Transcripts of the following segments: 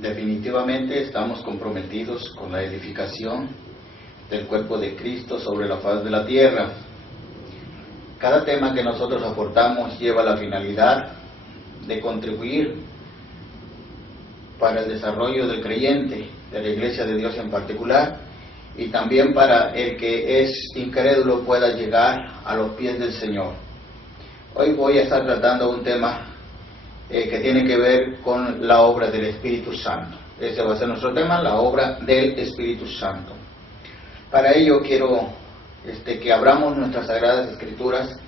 Definitivamente estamos comprometidos con la edificación del cuerpo de Cristo sobre la faz de la tierra. Cada tema que nosotros aportamos lleva la finalidad de contribuir para el desarrollo del creyente, de la Iglesia de Dios en particular, y también para el que es incrédulo pueda llegar a los pies del Señor. Hoy voy a estar tratando un tema que tiene que ver con la obra del Espíritu Santo. Ese va a ser nuestro tema, la obra del Espíritu Santo. Para ello quiero que abramos nuestras Sagradas Escrituras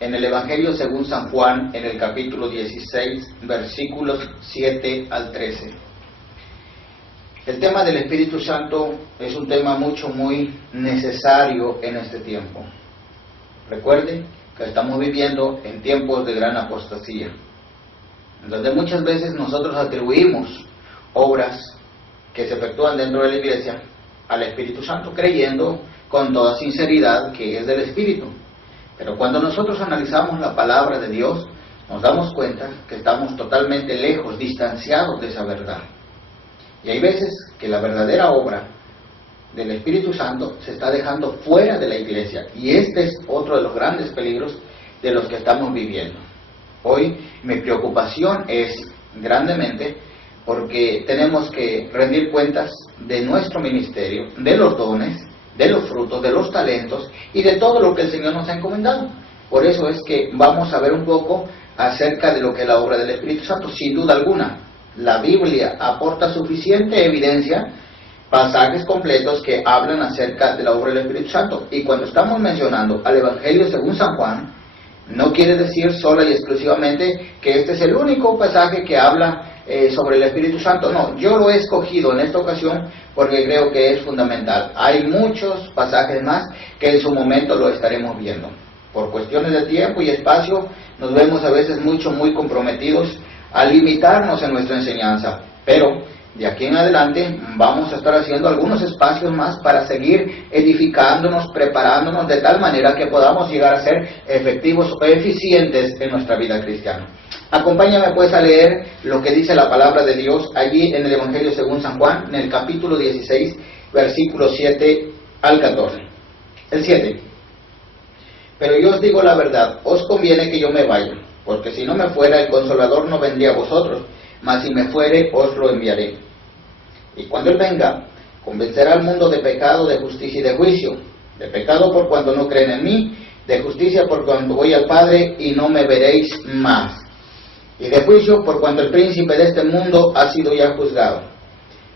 en el Evangelio según San Juan, en el capítulo 16, versículos 7 al 13. El tema del Espíritu Santo es un tema muy necesario en este tiempo. Recuerden que estamos viviendo en tiempos de gran apostasía, donde muchas veces nosotros atribuimos obras que se efectúan dentro de la iglesia al Espíritu Santo, creyendo con toda sinceridad que es del Espíritu. Pero cuando nosotros analizamos la palabra de Dios, nos damos cuenta que estamos totalmente lejos, distanciados de esa verdad. Y hay veces que la verdadera obra del Espíritu Santo se está dejando fuera de la iglesia. Y este es otro de los grandes peligros de los que estamos viviendo. Hoy mi preocupación es grandemente porque tenemos que rendir cuentas de nuestro ministerio, de los dones, de los frutos, de los talentos y de todo lo que el Señor nos ha encomendado. Por eso es que vamos a ver un poco acerca de lo que es la obra del Espíritu Santo. Sin duda alguna, la Biblia aporta suficiente evidencia, pasajes completos que hablan acerca de la obra del Espíritu Santo. Y cuando estamos mencionando al Evangelio según San Juan, no quiere decir sola y exclusivamente que este es el único pasaje que habla sobre el Espíritu Santo. No, yo lo he escogido en esta ocasión porque creo que es fundamental. Hay muchos pasajes más que en su momento lo estaremos viendo. Por cuestiones de tiempo y espacio nos vemos a veces muy comprometidos a limitarnos en nuestra enseñanza, pero de aquí en adelante vamos a estar haciendo algunos espacios más para seguir edificándonos, preparándonos de tal manera que podamos llegar a ser efectivos o eficientes en nuestra vida cristiana. Acompáñame pues a leer lo que dice la palabra de Dios allí en el Evangelio según San Juan, en el capítulo 16, versículos 7 al 14. El 7. Pero yo os digo la verdad, os conviene que yo me vaya, porque si no me fuera el Consolador no vendría a vosotros, mas si me fuere os lo enviaré. Y cuando Él venga, convencerá al mundo de pecado, de justicia y de juicio. De pecado por cuanto no creen en mí, de justicia por cuanto voy al Padre y no me veréis más. Y de juicio por cuanto el príncipe de este mundo ha sido ya juzgado.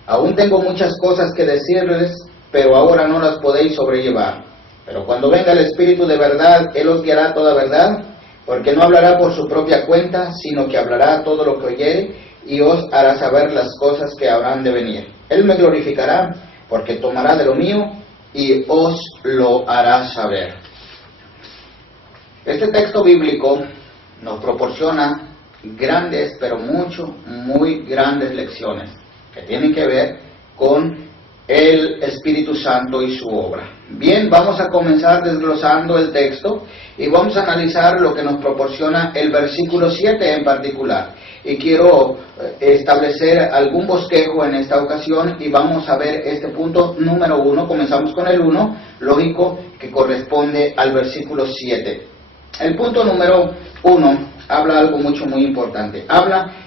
Aún tengo muchas cosas que decirles, pero ahora no las podéis sobrellevar. Pero cuando venga el Espíritu de verdad, Él os guiará toda verdad, porque no hablará por su propia cuenta, sino que hablará todo lo que oyere, y os hará saber las cosas que habrán de venir. Él me glorificará, porque tomará de lo mío, y os lo hará saber. Este texto bíblico nos proporciona grandes, pero muy grandes lecciones, que tienen que ver con el Espíritu Santo y su obra. Bien, vamos a comenzar desglosando el texto y vamos a analizar lo que nos proporciona el versículo 7 en particular. Y quiero establecer algún bosquejo en esta ocasión y vamos a ver este punto número 1. Comenzamos con el 1, lógico, que corresponde al versículo 7. El punto número 1 habla algo muy importante.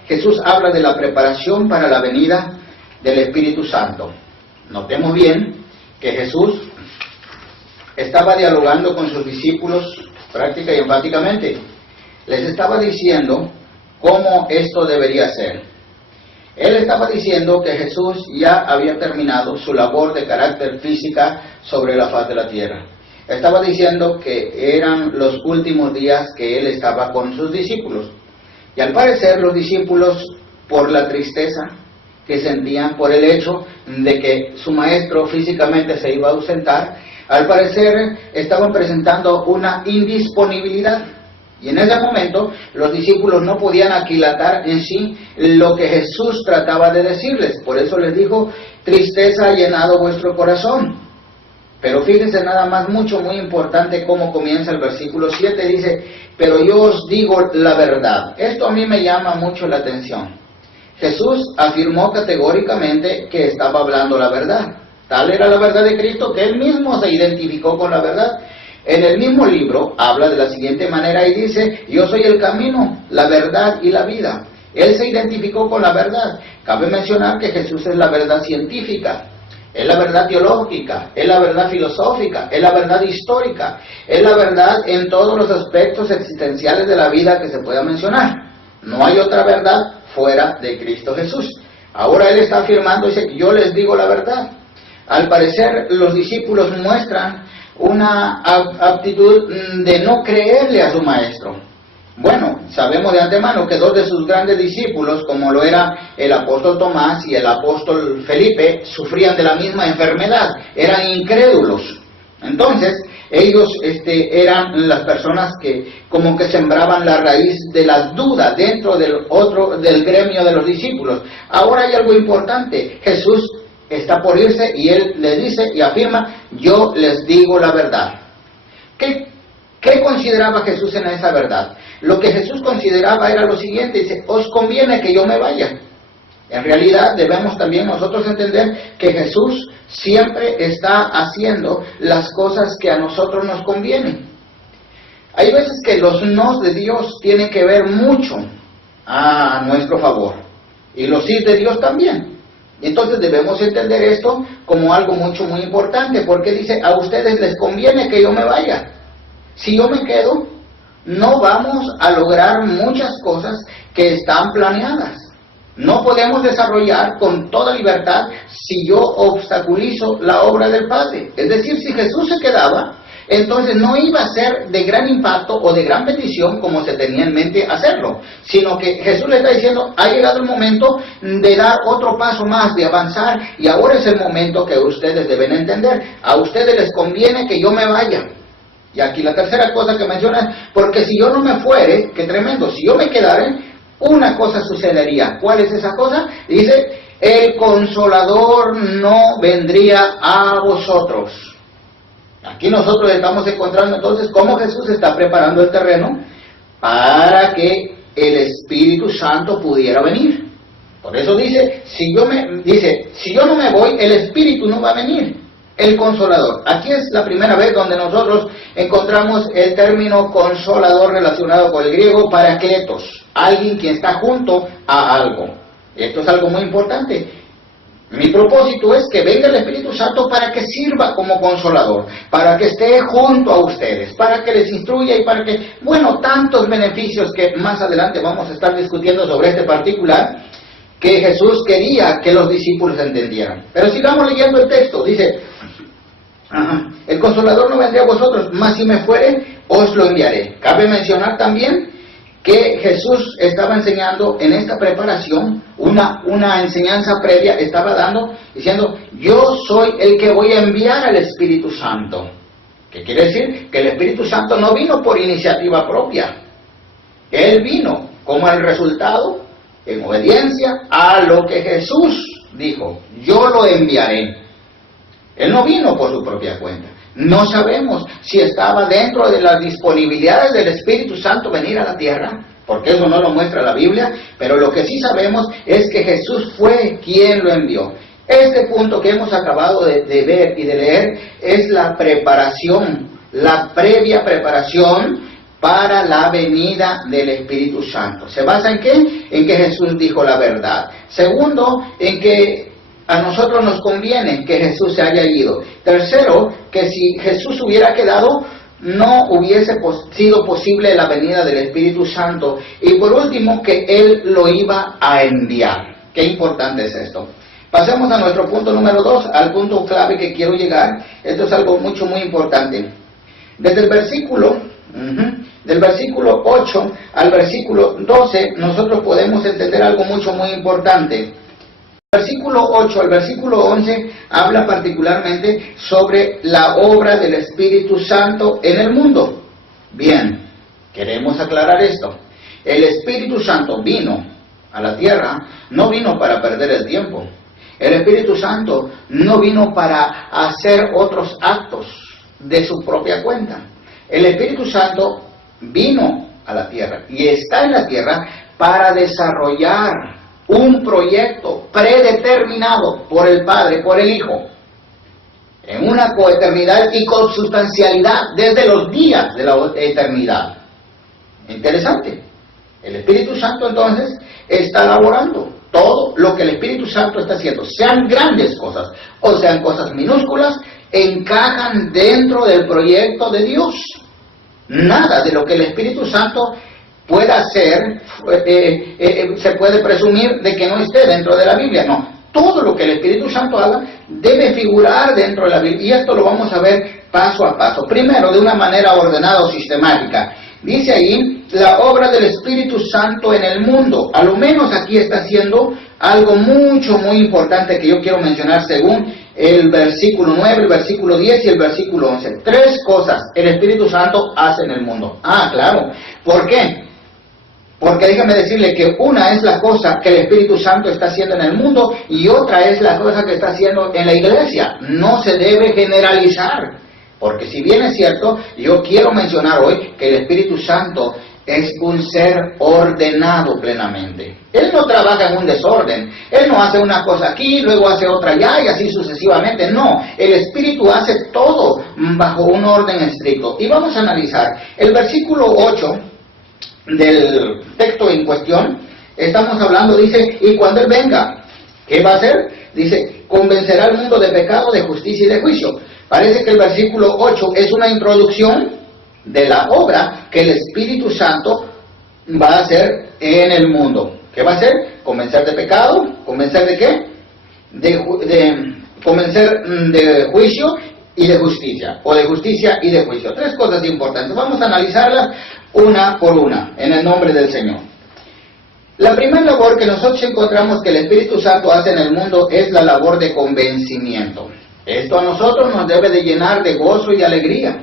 Jesús habla de la preparación para la venida del Espíritu Santo. Notemos bien que Jesús estaba dialogando con sus discípulos práctica y enfáticamente. Les estaba diciendo cómo esto debería ser. Él estaba diciendo que Jesús ya había terminado su labor de carácter física sobre la faz de la tierra. Estaba diciendo que eran los últimos días que Él estaba con sus discípulos. Y al parecer los discípulos, por la tristeza que sentían por el hecho de que su maestro físicamente se iba a ausentar, al parecer estaban presentando una indisponibilidad. Y en ese momento los discípulos no podían aquilatar en sí lo que Jesús trataba de decirles. Por eso les dijo: tristeza ha llenado vuestro corazón. Pero fíjense nada más, muy importante cómo comienza el versículo 7. Dice: pero yo os digo la verdad. Esto a mí me llama mucho la atención. Jesús afirmó categóricamente que estaba hablando la verdad. Tal era la verdad de Cristo que Él mismo se identificó con la verdad. En el mismo libro habla de la siguiente manera y dice: yo soy el camino, la verdad y la vida. Él se identificó con la verdad. Cabe mencionar que Jesús es la verdad científica, es la verdad teológica, es la verdad filosófica, es la verdad histórica, es la verdad en todos los aspectos existenciales de la vida que se pueda mencionar. No hay otra verdad fuera de Cristo Jesús. Ahora Él está afirmando, dice: yo les digo la verdad. Al parecer los discípulos muestran una aptitud de no creerle a su maestro. Bueno, sabemos de antemano que dos de sus grandes discípulos, como lo era el apóstol Tomás y el apóstol Felipe, sufrían de la misma enfermedad, eran incrédulos. Entonces, ellos eran las personas que como que sembraban la raíz de las dudas dentro del gremio de los discípulos. Ahora hay algo importante: Jesús está por irse y Él les dice y afirma: yo les digo la verdad. ¿Qué consideraba Jesús en esa verdad? Lo que Jesús consideraba era lo siguiente: dice, os conviene que yo me vaya. En realidad debemos también nosotros entender que Jesús siempre está haciendo las cosas que a nosotros nos convienen. Hay veces que los nos de Dios tienen que ver mucho a nuestro favor, y los sí de Dios también. Entonces debemos entender esto como algo muy importante, porque dice: a ustedes les conviene que yo me vaya. Si yo me quedo, no vamos a lograr muchas cosas que están planeadas. No podemos desarrollar con toda libertad si yo obstaculizo la obra del Padre. Es decir, si Jesús se quedaba, entonces no iba a ser de gran impacto o de gran bendición como se tenía en mente hacerlo, sino que Jesús le está diciendo: ha llegado el momento de dar otro paso más, de avanzar, y ahora es el momento que ustedes deben entender. A ustedes les conviene que yo me vaya. Y aquí la tercera cosa que menciona: porque si yo no me fuere, qué tremendo, si yo me quedare, una cosa sucedería. ¿Cuál es esa cosa? Dice: el Consolador no vendría a vosotros. Aquí nosotros estamos encontrando entonces cómo Jesús está preparando el terreno para que el Espíritu Santo pudiera venir. Por eso dice, si yo no me voy, el Espíritu no va a venir, el Consolador. Aquí es la primera vez donde nosotros encontramos el término Consolador relacionado con el griego parakletos, alguien que está junto a algo. Esto es algo muy importante. Mi propósito es que venga el Espíritu Santo para que sirva como consolador, para que esté junto a ustedes, para que les instruya y para que, tantos beneficios que más adelante vamos a estar discutiendo sobre este particular, que Jesús quería que los discípulos entendieran. Pero sigamos leyendo el texto. Dice: el Consolador no vendrá a vosotros, mas si me fuere, os lo enviaré. Cabe mencionar también que Jesús estaba enseñando en esta preparación, una enseñanza previa estaba dando, diciendo: yo soy el que voy a enviar al Espíritu Santo. ¿Qué quiere decir? Que el Espíritu Santo no vino por iniciativa propia. Él vino como el resultado, en obediencia a lo que Jesús dijo: yo lo enviaré. Él no vino por su propia cuenta. No sabemos si estaba dentro de las disponibilidades del Espíritu Santo venir a la tierra, porque eso no lo muestra la Biblia, pero lo que sí sabemos es que Jesús fue quien lo envió. Este punto que hemos acabado de ver y de leer es la preparación, la previa preparación para la venida del Espíritu Santo. ¿Se basa en qué? En que Jesús dijo la verdad. Segundo, en que a nosotros nos conviene que Jesús se haya ido. Tercero, que si Jesús hubiera quedado, no hubiese sido posible la venida del Espíritu Santo. Y por último, que Él lo iba a enviar. Qué importante es esto. Pasemos a nuestro punto número 2, al punto clave que quiero llegar. Esto es algo muy importante. Desde el del versículo 8 al versículo 12, nosotros podemos entender algo muy importante. Versículo 8 al versículo 11 habla particularmente sobre la obra del Espíritu Santo en el mundo. Bien, queremos aclarar esto. El Espíritu Santo vino a la tierra, no vino para perder el tiempo. El Espíritu Santo no vino para hacer otros actos de su propia cuenta. El Espíritu Santo vino a la tierra y está en la tierra para desarrollar un proyecto predeterminado por el Padre, por el Hijo, en una coeternidad y consubstancialidad desde los días de la eternidad. Interesante. El Espíritu Santo entonces está elaborando todo lo que el Espíritu Santo está haciendo, sean grandes cosas o sean cosas minúsculas, encajan dentro del proyecto de Dios. Nada de lo que el Espíritu Santo pueda hacer se puede presumir de que no esté dentro de la Biblia. No, todo lo que el Espíritu Santo haga debe figurar dentro de la Biblia, y esto lo vamos a ver paso a paso. Primero, de una manera ordenada o sistemática. Dice ahí, la obra del Espíritu Santo en el mundo. A lo menos aquí está haciendo algo muy importante que yo quiero mencionar según el versículo 9, el versículo 10 y el versículo 11. 3 cosas el Espíritu Santo hace en el mundo. Ah, claro. ¿Por qué? Porque déjame decirle que una es la cosa que el Espíritu Santo está haciendo en el mundo y otra es la cosa que está haciendo en la iglesia. No se debe generalizar. Porque si bien es cierto, yo quiero mencionar hoy que el Espíritu Santo es un ser ordenado plenamente. Él no trabaja en un desorden. Él no hace una cosa aquí, luego hace otra allá y así sucesivamente. No, el Espíritu hace todo bajo un orden estricto. Y vamos a analizar el versículo 8 del texto en cuestión. Estamos hablando, dice, y cuando Él venga, ¿qué va a hacer? Dice, convencerá al mundo de pecado, de justicia y de juicio. Parece que el versículo 8 es una introducción de la obra que el Espíritu Santo va a hacer en el mundo. ¿Qué va a hacer? Convencer de pecado. ¿Convencer de qué? Convencer de juicio y de justicia. O de justicia y de juicio. 3 cosas importantes. Vamos a analizarlas una por una, en el nombre del Señor. La primera labor que nosotros encontramos que el Espíritu Santo hace en el mundo es la labor de convencimiento. Esto a nosotros nos debe de llenar de gozo y de alegría,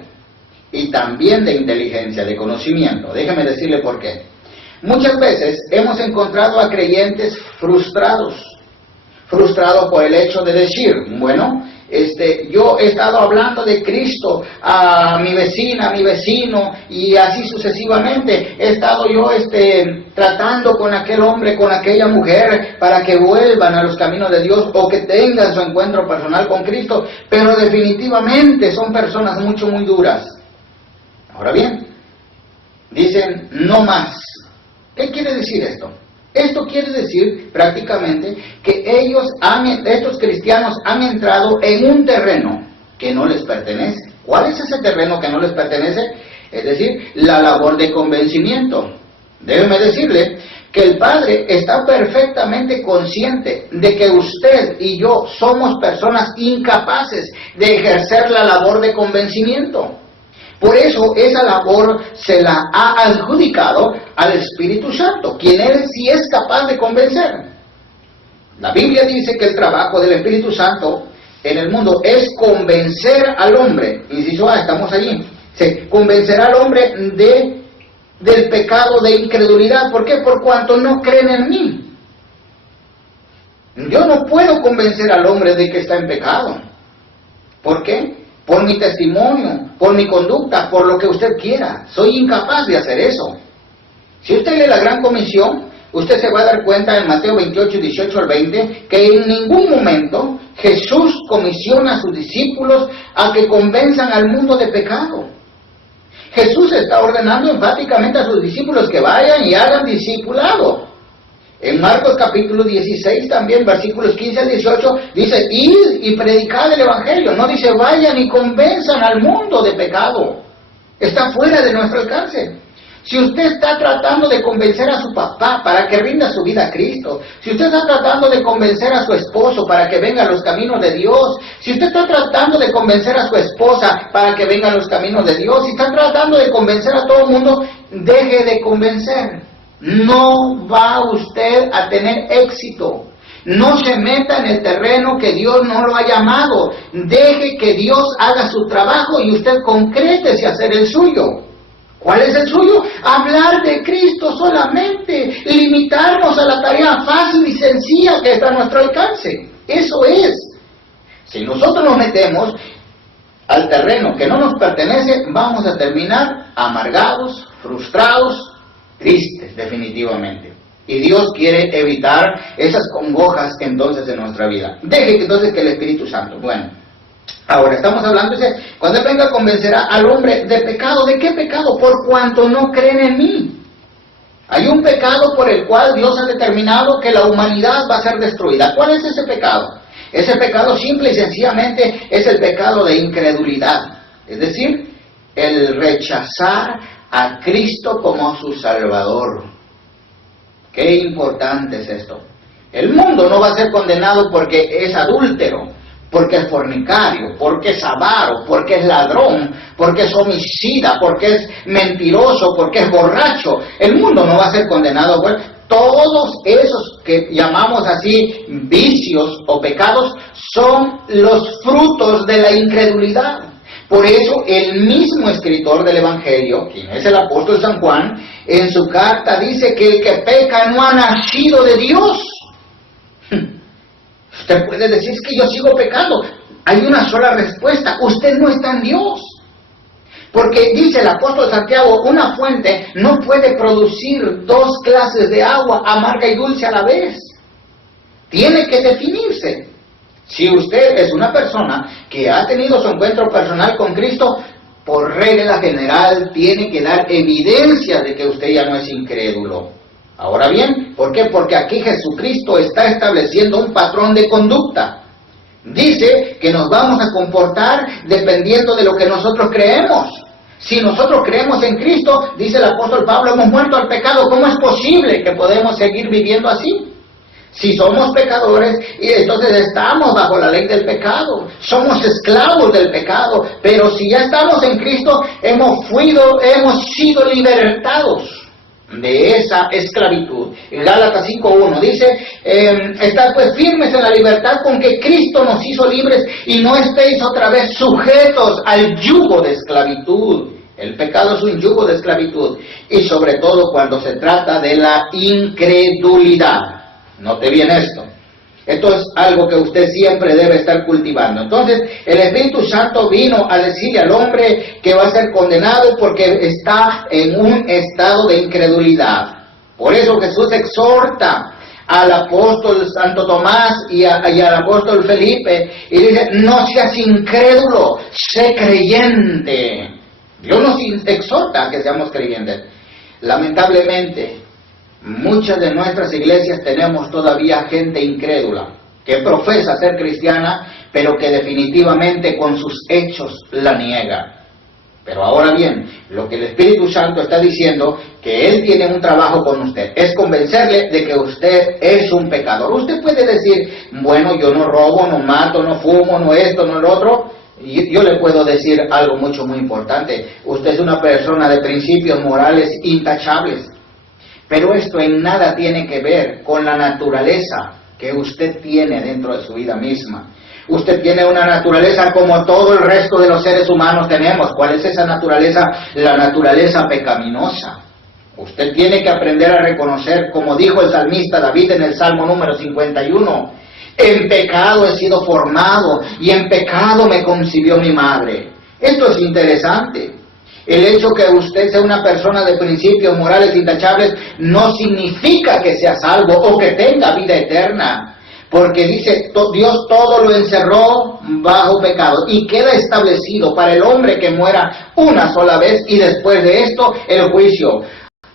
y también de inteligencia, de conocimiento. Déjeme decirle por qué. Muchas veces hemos encontrado a creyentes frustrados por el hecho de decir, bueno, yo he estado hablando de Cristo a mi vecina, a mi vecino, y así sucesivamente. He estado yo tratando con aquel hombre, con aquella mujer, para que vuelvan a los caminos de Dios o que tengan su encuentro personal con Cristo, pero definitivamente son personas muy duras. Ahora bien, dicen no más. ¿Qué quiere decir esto? Esto quiere decir prácticamente que estos cristianos han entrado en un terreno que no les pertenece. ¿Cuál es ese terreno que no les pertenece? Es decir, la labor de convencimiento. Déjeme decirle que el Padre está perfectamente consciente de que usted y yo somos personas incapaces de ejercer la labor de convencimiento. Por eso esa labor se la ha adjudicado al Espíritu Santo, quien Él sí es capaz de convencer. La Biblia dice que el trabajo del Espíritu Santo en el mundo es convencer al hombre. Inciso A, estamos allí. Convencerá al hombre del pecado de incredulidad. ¿Por qué? Por cuanto no creen en mí. Yo no puedo convencer al hombre de que está en pecado. ¿Por qué? Por mi testimonio, por mi conducta, por lo que usted quiera. Soy incapaz de hacer eso. Si usted lee la Gran Comisión, usted se va a dar cuenta en Mateo 28, 18 al 20, que en ningún momento Jesús comisiona a sus discípulos a que convenzan al mundo de pecado. Jesús está ordenando enfáticamente a sus discípulos que vayan y hagan discipulado. En Marcos capítulo 16 también, versículos 15 al 18, dice, id y predicad el Evangelio. No dice, vayan y convenzan al mundo de pecado. Está fuera de nuestro alcance. Si usted está tratando de convencer a su papá para que rinda su vida a Cristo, si usted está tratando de convencer a su esposo para que venga a los caminos de Dios, si usted está tratando de convencer a su esposa para que venga a los caminos de Dios, si está tratando de convencer a todo el mundo, deje de convencer. No va usted a tener éxito. No se meta en el terreno que Dios no lo ha llamado. Deje que Dios haga su trabajo y usted concrétese a hacer el suyo. ¿Cuál es el suyo? Hablar de Cristo solamente. Limitarnos a la tarea fácil y sencilla que está a nuestro alcance. Eso es. Si nosotros nos metemos al terreno que no nos pertenece, vamos a terminar amargados, frustrados, tristes, definitivamente. Y Dios quiere evitar esas congojas entonces en nuestra vida. Deje entonces que el Espíritu Santo, bueno, ahora estamos hablando, dice, cuando Él venga convencerá al hombre de pecado. ¿De qué pecado? Por cuanto no creen en mí. Hay un pecado por el cual Dios ha determinado que la humanidad va a ser destruida. ¿Cuál es ese pecado? Ese pecado simple y sencillamente es el pecado de incredulidad. Es decir, el rechazar a Cristo como su Salvador. Qué importante es esto. El mundo no va a ser condenado porque es adúltero, porque es fornicario, porque es avaro, porque es ladrón, porque es homicida, porque es mentiroso, porque es borracho. El mundo no va a ser condenado por todos esos que llamamos así vicios o pecados, son los frutos de la incredulidad. Por eso el mismo escritor del Evangelio, quien es el apóstol San Juan, en su carta dice que el que peca no ha nacido de Dios. Usted puede decir, es que yo sigo pecando. Hay una sola respuesta, usted no está en Dios. Porque dice el apóstol Santiago, una fuente no puede producir dos clases de agua, amarga y dulce a la vez. Tiene que definirse. Si usted es una persona que ha tenido su encuentro personal con Cristo, por regla general tiene que dar evidencia de que usted ya no es incrédulo. Ahora bien, ¿por qué? Porque aquí Jesucristo está estableciendo un patrón de conducta. Dice que nos vamos a comportar dependiendo de lo que nosotros creemos. Si nosotros creemos en Cristo, dice el apóstol Pablo, hemos muerto al pecado. ¿Cómo es posible que podemos seguir viviendo así? Si somos pecadores, y entonces estamos bajo la ley del pecado, somos esclavos del pecado, pero si ya estamos en Cristo, hemos sido libertados de esa esclavitud. En Gálatas 5:1 dice, estad pues firmes en la libertad con que Cristo nos hizo libres, y no estéis otra vez sujetos al yugo de esclavitud. El pecado es un yugo de esclavitud, y sobre todo cuando se trata de la incredulidad. Note bien esto. Esto es algo que usted siempre debe estar cultivando. Entonces, el Espíritu Santo vino a decirle al hombre que va a ser condenado porque está en un estado de incredulidad. Por eso Jesús exhorta al apóstol Santo Tomás y al apóstol Felipe y dice, no seas incrédulo, sé creyente. Dios nos exhorta a que seamos creyentes. Lamentablemente, muchas de nuestras iglesias tenemos todavía gente incrédula, que profesa ser cristiana, pero que definitivamente con sus hechos la niega. Pero ahora bien, lo que el Espíritu Santo está diciendo, que Él tiene un trabajo con usted, es convencerle de que usted es un pecador. Usted puede decir, bueno, yo no robo, no mato, no fumo, no esto, no lo otro. Y yo le puedo decir algo muy importante. Usted es una persona de principios morales intachables. Pero esto en nada tiene que ver con la naturaleza que usted tiene dentro de su vida misma. Usted tiene una naturaleza como todo el resto de los seres humanos tenemos. ¿Cuál es esa naturaleza? La naturaleza pecaminosa. Usted tiene que aprender a reconocer, como dijo el salmista David en el Salmo número 51, en pecado he sido formado y en pecado me concibió mi madre. Esto es interesante. El hecho que usted sea una persona de principios morales intachables no significa que sea salvo o que tenga vida eterna. Porque dice, Dios todo lo encerró bajo pecado y queda establecido para el hombre que muera una sola vez y después de esto el juicio.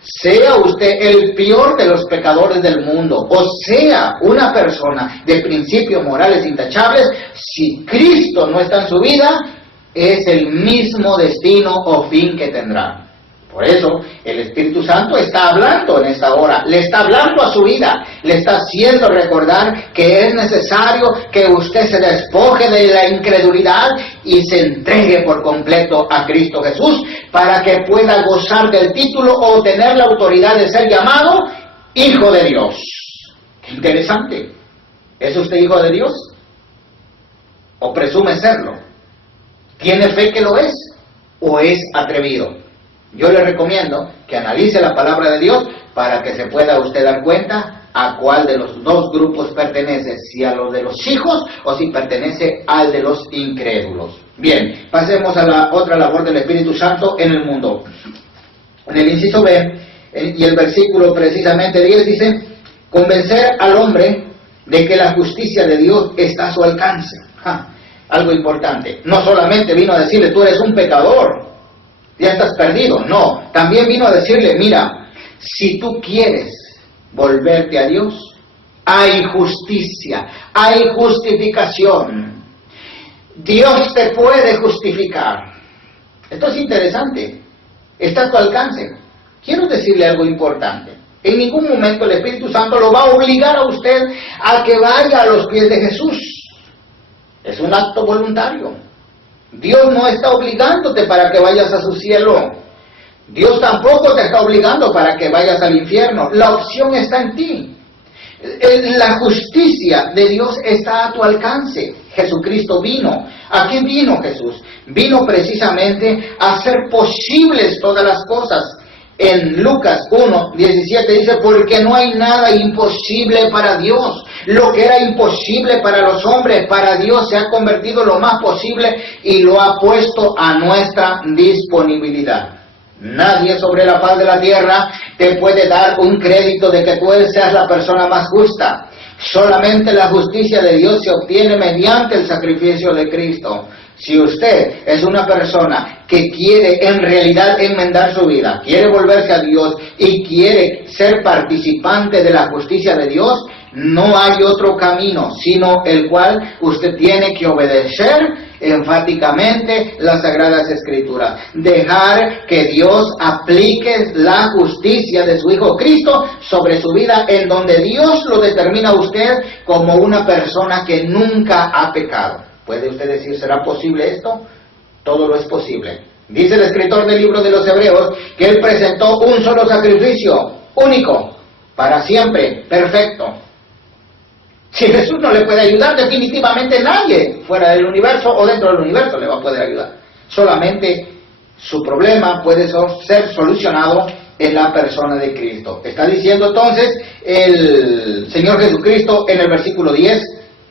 Sea usted el peor de los pecadores del mundo o sea una persona de principios morales intachables, si Cristo no está en su vida, es el mismo destino o fin que tendrá. Por eso el Espíritu Santo está hablando en esta hora, le está hablando a su vida, le está haciendo recordar que es necesario que usted se despoje de la incredulidad y se entregue por completo a Cristo Jesús para que pueda gozar del título o tener la autoridad de ser llamado Hijo de Dios. Qué interesante. ¿Es usted hijo de Dios? ¿O presume serlo? ¿Tiene fe que lo es? ¿O es atrevido? Yo le recomiendo que analice la palabra de Dios para que se pueda usted dar cuenta a cuál de los dos grupos pertenece, si a los de los hijos o si pertenece al de los incrédulos. Bien, pasemos a la otra labor del Espíritu Santo en el mundo. En el inciso B, y el versículo precisamente 10 dice, convencer al hombre de que la justicia de Dios está a su alcance. Algo importante. No solamente vino a decirle, tú eres un pecador, ya estás perdido. No, también vino a decirle, mira, si tú quieres volverte a Dios, hay justicia, hay justificación. Dios te puede justificar. Esto es interesante. Está a tu alcance. Quiero decirle algo importante. En ningún momento el Espíritu Santo lo va a obligar a usted a que vaya a los pies de Jesús. Es un acto voluntario. Dios no está obligándote para que vayas a su cielo. Dios tampoco te está obligando para que vayas al infierno. La opción está en ti. La justicia de Dios está a tu alcance. Jesucristo vino. ¿A qué vino Jesús? Vino precisamente a hacer posibles todas las cosas. En Lucas 1:17 dice, porque no hay nada imposible para Dios. Lo que era imposible para los hombres, para Dios se ha convertido lo más posible y lo ha puesto a nuestra disponibilidad. Nadie sobre la faz de la tierra te puede dar un crédito de que tú seas la persona más justa. Solamente la justicia de Dios se obtiene mediante el sacrificio de Cristo. Si usted es una persona que quiere en realidad enmendar su vida, quiere volverse a Dios y quiere ser participante de la justicia de Dios, no hay otro camino, sino el cual usted tiene que obedecer enfáticamente las Sagradas Escrituras. Dejar que Dios aplique la justicia de su Hijo Cristo sobre su vida, en donde Dios lo determina a usted como una persona que nunca ha pecado. ¿Puede usted decir, será posible esto? Todo lo es posible. Dice el escritor del libro de los Hebreos que Él presentó un solo sacrificio, único, para siempre, perfecto. Si Jesús no le puede ayudar, definitivamente nadie fuera del universo o dentro del universo le va a poder ayudar. Solamente su problema puede ser solucionado en la persona de Cristo. Está diciendo entonces el Señor Jesucristo en el versículo 10,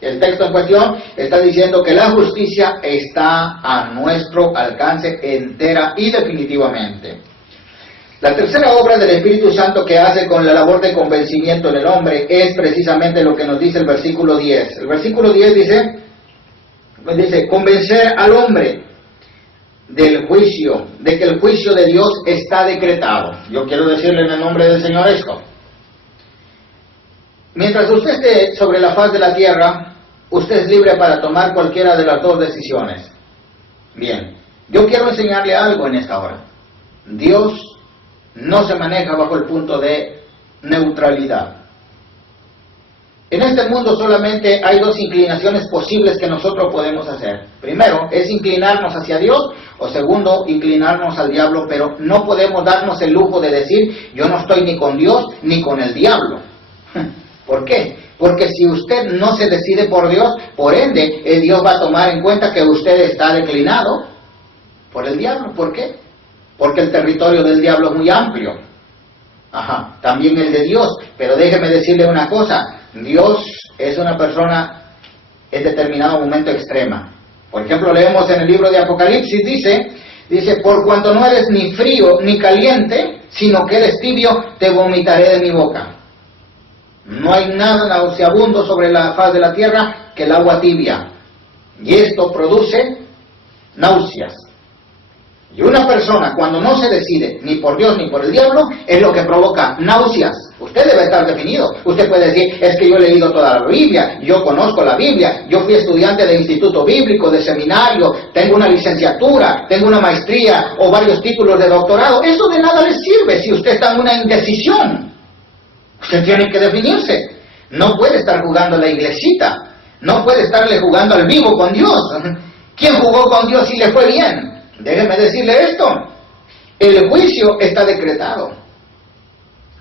el texto en cuestión, está diciendo que la justicia está a nuestro alcance entera y definitivamente. La tercera obra del Espíritu Santo que hace con la labor de convencimiento en el hombre es precisamente lo que nos dice el versículo 10. El versículo 10 dice, convencer al hombre del juicio, de que el juicio de Dios está decretado. Yo quiero decirle en el nombre del Señor esto. Mientras usted esté sobre la faz de la tierra, usted es libre para tomar cualquiera de las dos decisiones. Bien, yo quiero enseñarle algo en esta hora. Dios no se maneja bajo el punto de neutralidad. En este mundo solamente hay dos inclinaciones posibles que nosotros podemos hacer. Primero, es inclinarnos hacia Dios, o segundo, inclinarnos al diablo, pero no podemos darnos el lujo de decir, yo no estoy ni con Dios ni con el diablo. ¿Por qué? Porque si usted no se decide por Dios, por ende, Dios va a tomar en cuenta que usted está declinado por el diablo. ¿Por qué? Porque el territorio del diablo es muy amplio. También el de Dios. Pero déjeme decirle una cosa. Dios es una persona en determinado momento extrema. Por ejemplo, leemos en el libro de Apocalipsis, dice, por cuanto no eres ni frío ni caliente, sino que eres tibio, te vomitaré de mi boca. No hay nada nauseabundo sobre la faz de la tierra que el agua tibia. Y esto produce náuseas. Y una persona cuando no se decide ni por Dios ni por el diablo, es lo que provoca náuseas. Usted debe estar definido. Usted puede decir, es que yo he leído toda la Biblia, yo conozco la Biblia, yo fui estudiante de instituto bíblico, de seminario, tengo una licenciatura, tengo una maestría o varios títulos de doctorado. Eso de nada le sirve si usted está en una indecisión. Usted tiene que definirse. No puede estar jugando a la iglesita, no puede estarle jugando al vivo con Dios. ¿Quién jugó con Dios y le fue bien? Déjeme decirle esto, el juicio está decretado.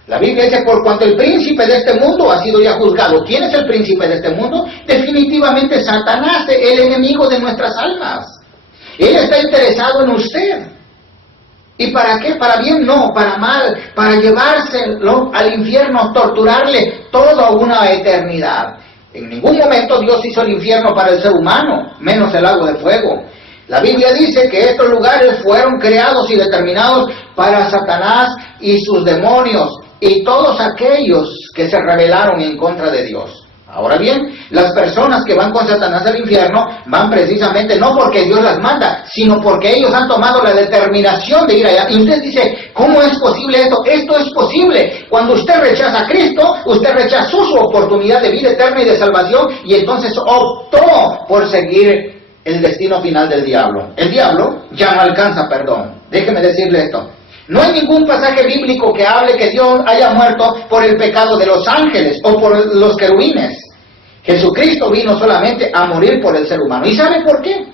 La Biblia dice, por cuanto el príncipe de este mundo ha sido ya juzgado. ¿Quién es el príncipe de este mundo? Definitivamente Satanás, el enemigo de nuestras almas. Él está interesado en usted. ¿Y para qué? ¿Para bien? No, para mal, para llevárselo al infierno, torturarle toda una eternidad. En ningún momento Dios hizo el infierno para el ser humano, menos el lago de fuego. La Biblia dice que estos lugares fueron creados y determinados para Satanás y sus demonios y todos aquellos que se rebelaron en contra de Dios. Ahora bien, las personas que van con Satanás al infierno van precisamente no porque Dios las manda, sino porque ellos han tomado la determinación de ir allá. Y usted dice, ¿cómo es posible esto? Esto es posible. Cuando usted rechaza a Cristo, usted rechazó su oportunidad de vida eterna y de salvación y entonces optó por seguir el destino final del diablo. El diablo ya no alcanza perdón. Déjeme decirle esto. No hay ningún pasaje bíblico que hable que Dios haya muerto por el pecado de los ángeles o por los querubines. Jesucristo vino solamente a morir por el ser humano. ¿Y sabe por qué?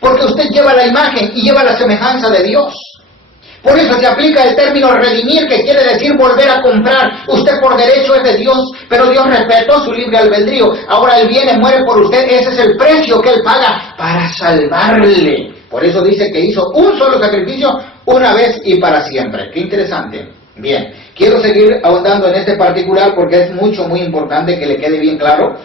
Porque usted lleva la imagen y lleva la semejanza de Dios. Por eso se aplica el término redimir, que quiere decir volver a comprar. Usted por derecho es de Dios, pero Dios respetó su libre albedrío. Ahora Él viene, muere por usted. Ese es el precio que Él paga para salvarle. Por eso dice que hizo un solo sacrificio una vez y para siempre. Qué interesante. Bien, quiero seguir ahondando en este particular porque es muy importante que le quede bien claro.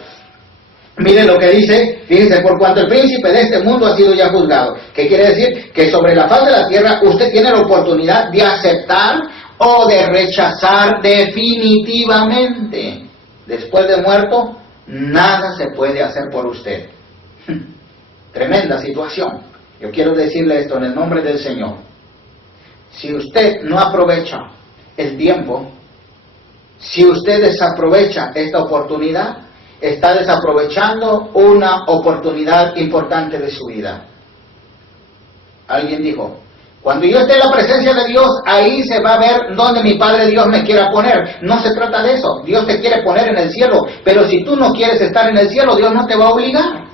Mire lo que dice, fíjense, por cuanto el príncipe de este mundo ha sido ya juzgado. ¿Qué quiere decir? Que sobre la faz de la tierra usted tiene la oportunidad de aceptar o de rechazar definitivamente. Después de muerto, nada se puede hacer por usted. Tremenda situación. Yo quiero decirle esto en el nombre del Señor. Si usted no aprovecha el tiempo, si usted desaprovecha esta oportunidad, está desaprovechando una oportunidad importante de su vida. Alguien dijo, cuando yo esté en la presencia de Dios, ahí se va a ver dónde mi Padre Dios me quiera poner. No se trata de eso. Dios te quiere poner en el cielo, pero si tú no quieres estar en el cielo, Dios no te va a obligar.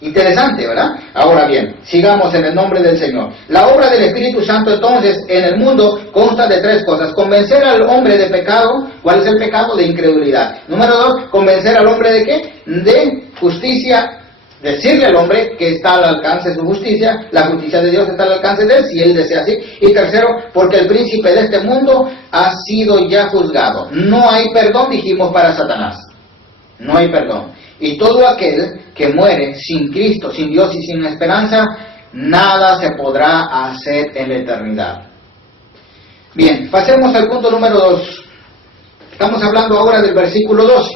Interesante, ¿verdad? Ahora bien, sigamos en el nombre del Señor. La obra del Espíritu Santo entonces en el mundo consta de tres cosas. Convencer al hombre de pecado. ¿Cuál es el pecado? De incredulidad. Número 2, convencer al hombre de ¿qué? De justicia. Decirle al hombre que está al alcance de su justicia. La justicia de Dios está al alcance de él, si él desea así. Y tercero, porque el príncipe de este mundo ha sido ya juzgado. No hay perdón, dijimos, para Satanás. No hay perdón. Y todo aquel que muere sin Cristo, sin Dios y sin esperanza, nada se podrá hacer en la eternidad. Bien, pasemos al punto número 2. Estamos hablando ahora del versículo 12.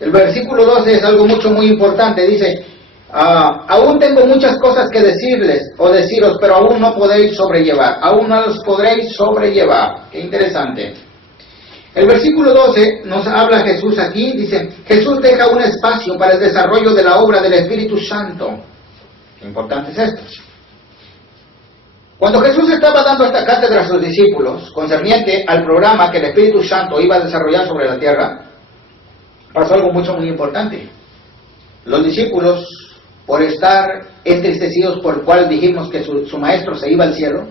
El versículo 12 es algo muy importante. Dice, aún tengo muchas cosas que decirles o deciros, pero aún no podéis sobrellevar. Aún no los podréis sobrellevar. Qué interesante. El versículo 12 nos habla Jesús aquí, dice, Jesús deja un espacio para el desarrollo de la obra del Espíritu Santo. Qué importante es esto. Cuando Jesús estaba dando esta cátedra a sus discípulos, concerniente al programa que el Espíritu Santo iba a desarrollar sobre la tierra, pasó algo muy importante. Los discípulos, por estar entristecidos por el cual dijimos que su maestro se iba al cielo,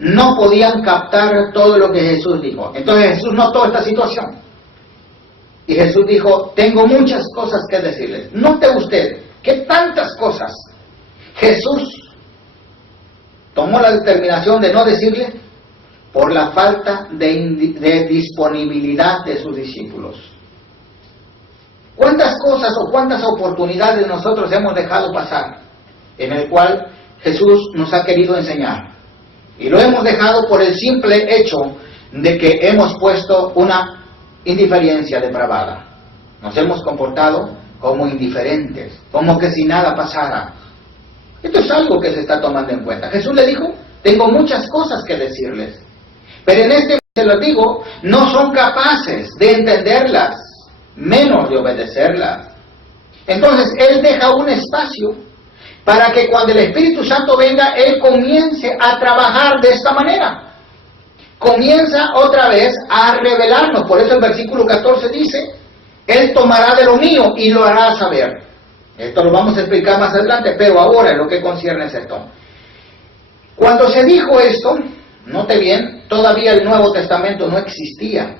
no podían captar todo lo que Jesús dijo. Entonces Jesús notó esta situación. Y Jesús dijo, tengo muchas cosas que decirles. Note usted, ¿qué tantas cosas? Jesús tomó la determinación de no decirle por la falta de disponibilidad de sus discípulos. ¿Cuántas cosas o cuántas oportunidades nosotros hemos dejado pasar en el cual Jesús nos ha querido enseñar? Y lo hemos dejado por el simple hecho de que hemos puesto una indiferencia depravada. Nos hemos comportado como indiferentes, como que si nada pasara. Esto es algo que se está tomando en cuenta. Jesús le dijo, tengo muchas cosas que decirles, pero en este se los digo, no son capaces de entenderlas, menos de obedecerlas. Entonces Él deja un espacio para que cuando el Espíritu Santo venga, Él comience a trabajar de esta manera. Comienza otra vez a revelarnos. Por eso el versículo 14 dice, Él tomará de lo mío y lo hará saber. Esto lo vamos a explicar más adelante, pero ahora en lo que concierne es esto. Cuando se dijo esto, note bien, todavía el Nuevo Testamento no existía.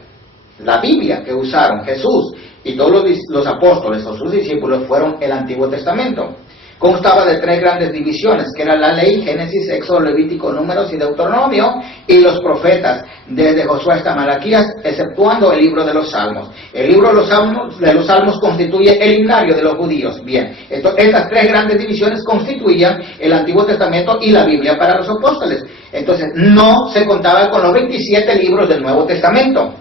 La Biblia que usaron Jesús y todos los apóstoles o sus discípulos fueron el Antiguo Testamento. constaba de 3 grandes divisiones, que era la ley, Génesis, Éxodo, Levítico, Números y Deuteronomio, y los profetas, desde Josué hasta Malaquías, exceptuando el libro de los Salmos. El libro de los Salmos constituye el himnario de los judíos. Bien, estas 3 grandes divisiones constituían el Antiguo Testamento y la Biblia para los apóstoles. Entonces, no se contaba con los 27 libros del Nuevo Testamento.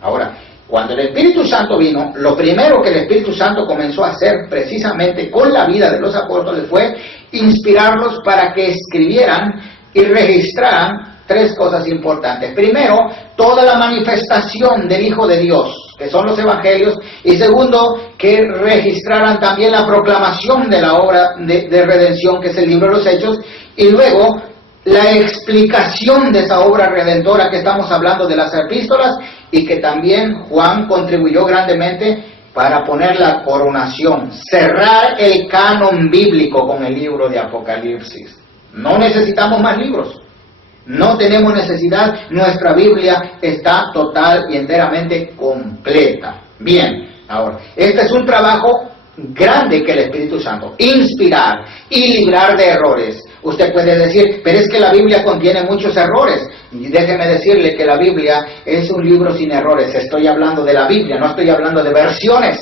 Ahora, cuando el Espíritu Santo vino, lo primero que el Espíritu Santo comenzó a hacer precisamente con la vida de los apóstoles fue inspirarlos para que escribieran y registraran 3 cosas importantes. Primero, toda la manifestación del Hijo de Dios, que son los evangelios, y segundo, que registraran también la proclamación de la obra de redención, que es el libro de los Hechos, y luego la explicación de esa obra redentora que estamos hablando de las epístolas, y que también Juan contribuyó grandemente para poner la coronación, cerrar el canon bíblico con el libro de Apocalipsis. No necesitamos más libros, no tenemos necesidad, nuestra Biblia está total y enteramente completa. Bien, ahora, este es un trabajo grande que el Espíritu Santo, inspirar y librar de errores. Usted puede decir, pero es que la Biblia contiene muchos errores. Y déjeme decirle que la Biblia es un libro sin errores. Estoy hablando de la Biblia, no estoy hablando de versiones.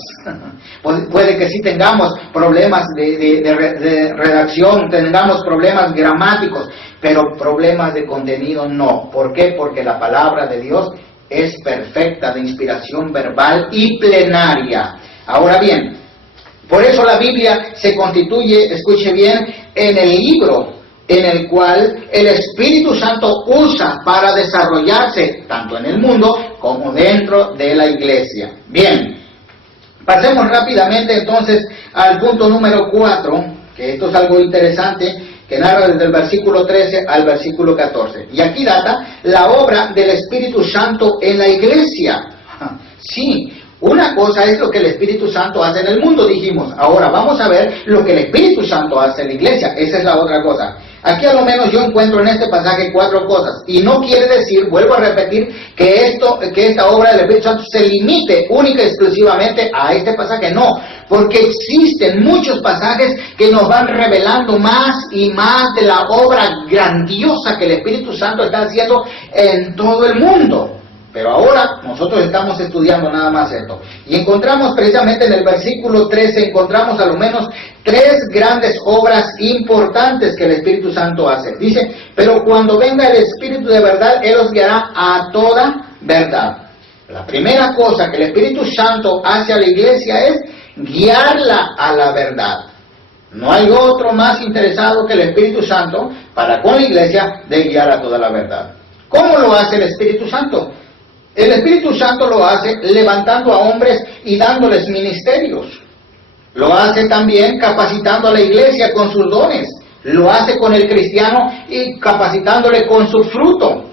Puede que sí tengamos problemas de redacción, tengamos problemas gramáticos, pero problemas de contenido no. ¿Por qué? Porque la palabra de Dios es perfecta, de inspiración verbal y plenaria. Ahora bien, por eso la Biblia se constituye, escuche bien, en el libro en el cual el Espíritu Santo usa para desarrollarse tanto en el mundo como dentro de la iglesia. Bien, pasemos rápidamente entonces al punto número 4, que esto es algo interesante, que narra desde el versículo 13 al versículo 14. Y aquí data la obra del Espíritu Santo en la iglesia. Sí. Una cosa es lo que el Espíritu Santo hace en el mundo, dijimos. Ahora vamos a ver lo que el Espíritu Santo hace en la iglesia. Esa es la otra cosa. Aquí a lo menos yo encuentro en este pasaje 4 cosas. Y no quiere decir, vuelvo a repetir, que esta obra del Espíritu Santo se limite única y exclusivamente a este pasaje. No, porque existen muchos pasajes que nos van revelando más y más de la obra grandiosa que el Espíritu Santo está haciendo en todo el mundo. Pero ahora nosotros estamos estudiando nada más esto. Y encontramos precisamente en el versículo 13, encontramos a lo menos 3 grandes obras importantes que el Espíritu Santo hace. Dice, pero cuando venga el Espíritu de verdad, Él os guiará a toda verdad. La primera cosa que el Espíritu Santo hace a la iglesia es guiarla a la verdad. No hay otro más interesado que el Espíritu Santo para con la iglesia de guiar a toda la verdad. ¿Cómo lo hace el Espíritu Santo? El Espíritu Santo lo hace levantando a hombres y dándoles ministerios. Lo hace también capacitando a la iglesia con sus dones. Lo hace con el cristiano y capacitándole con su fruto.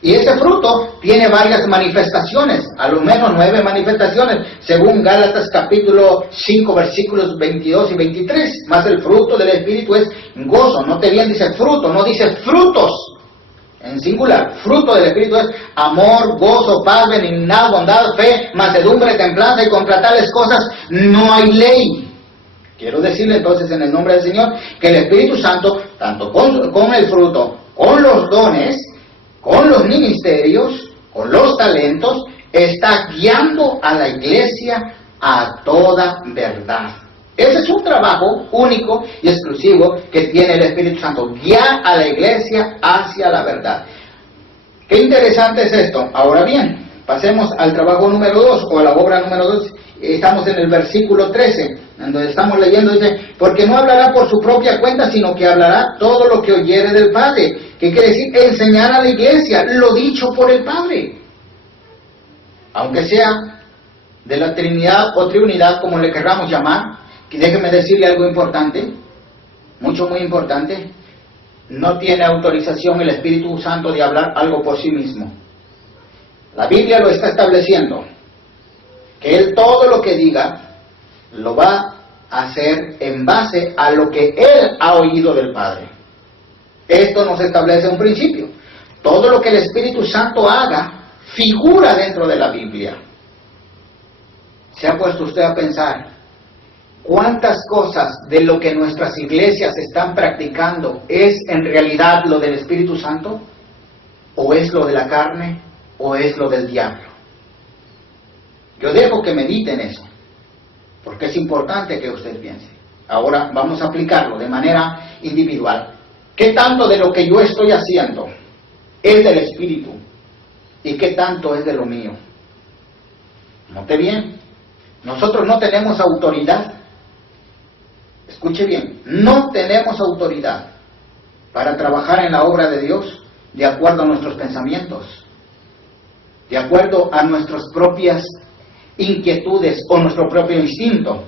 Y ese fruto tiene varias manifestaciones, a lo menos 9 manifestaciones, según Gálatas capítulo 5, versículos 22 y 23. Más el fruto del Espíritu es gozo. Note bien, dice fruto, no dice frutos. En singular, fruto del Espíritu es amor, gozo, paz, benignidad, bondad, fe, mansedumbre, templanza, y contra tales cosas no hay ley. Quiero decirle entonces en el nombre del Señor que el Espíritu Santo, tanto con el fruto, con los dones, con los ministerios, con los talentos, está guiando a la iglesia a toda verdad. Ese es un trabajo único y exclusivo que tiene el Espíritu Santo, guiar a la iglesia hacia la verdad. Qué interesante es esto. Ahora bien, pasemos al trabajo número 2 o a la obra número 2. Estamos en el versículo 13, donde estamos leyendo, dice, porque no hablará por su propia cuenta, sino que hablará todo lo que oyere del Padre. ¿Qué quiere decir? Enseñar a la iglesia lo dicho por el Padre. Aunque sea de la Trinidad o Triunidad, como le querramos llamar. Y déjeme decirle algo importante, muy importante. No tiene autorización el Espíritu Santo de hablar algo por sí mismo. La Biblia lo está estableciendo, que Él todo lo que diga, lo va a hacer en base a lo que Él ha oído del Padre. Esto nos establece un principio. Todo lo que el Espíritu Santo haga, figura dentro de la Biblia. ¿Se ha puesto usted a pensar ¿Cuántas cosas de lo que nuestras iglesias están practicando es en realidad lo del Espíritu Santo? ¿O es lo de la carne? ¿O es lo del diablo? Yo dejo que mediten eso, porque es importante que usted piense. Ahora vamos a aplicarlo de manera individual. ¿Qué tanto de lo que yo estoy haciendo es del Espíritu? ¿Y qué tanto es de lo mío? Note bien, nosotros no tenemos autoridad. Escuche bien, no tenemos autoridad para trabajar en la obra de Dios de acuerdo a nuestros pensamientos, de acuerdo a nuestras propias inquietudes o nuestro propio instinto.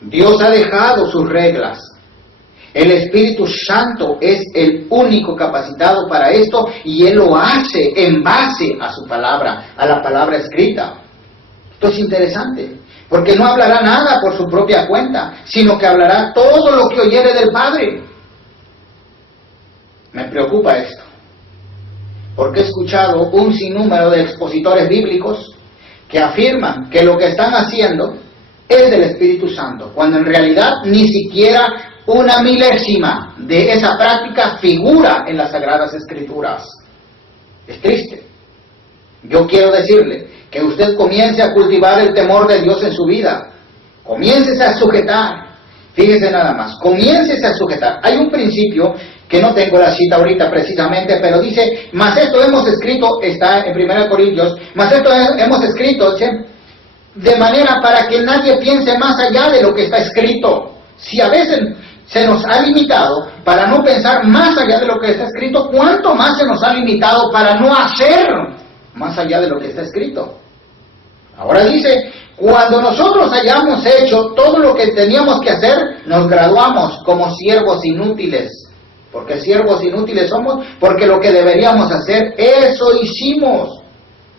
Dios ha dejado sus reglas. El Espíritu Santo es el único capacitado para esto y Él lo hace en base a su palabra, a la palabra escrita. Esto es interesante, porque no hablará nada por su propia cuenta, sino que hablará todo lo que oyere del Padre. Me preocupa esto, porque he escuchado un sinnúmero de expositores bíblicos que afirman que lo que están haciendo es del Espíritu Santo, cuando en realidad ni siquiera una milésima de esa práctica figura en las Sagradas Escrituras. Es triste. Yo quiero decirle que usted comience a cultivar el temor de Dios en su vida. Comiéncese a sujetar. Fíjese nada más, comiéncese a sujetar. Hay un principio que no tengo la cita ahorita precisamente, pero dice, mas esto hemos escrito, está en 1 Corintios, mas esto hemos escrito, ¿sí?, de manera para que nadie piense más allá de lo que está escrito. Si a veces se nos ha limitado para no pensar más allá de lo que está escrito, ¿cuánto más se nos ha limitado para no hacer más allá de lo que está escrito? Ahora dice, cuando nosotros hayamos hecho todo lo que teníamos que hacer, nos graduamos como siervos inútiles. Porque siervos inútiles somos, porque lo que deberíamos hacer, eso hicimos.